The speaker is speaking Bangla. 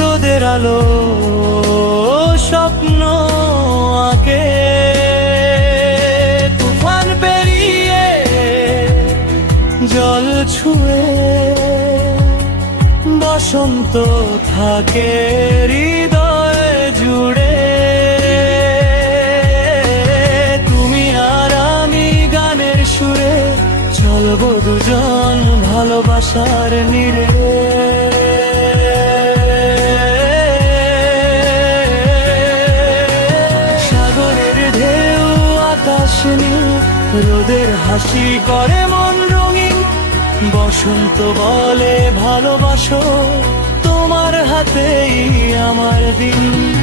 রোদের আলো স্বপ্ন আঁকে, তুফান পেরিয়ে জল ছুঁয়ে বসন্ত থাকে হৃদয় জুড়ে। তুমি আর আমি গানের সুরে চলবো দুজন ভালোবাসার নীড়ে। সাগরের ঢেউ আকাশ নীল, রোদের হাসি করে মন রঙিন। বসন্ত বলে ভালোবাসো, তোমার হাতেই আমার দিন।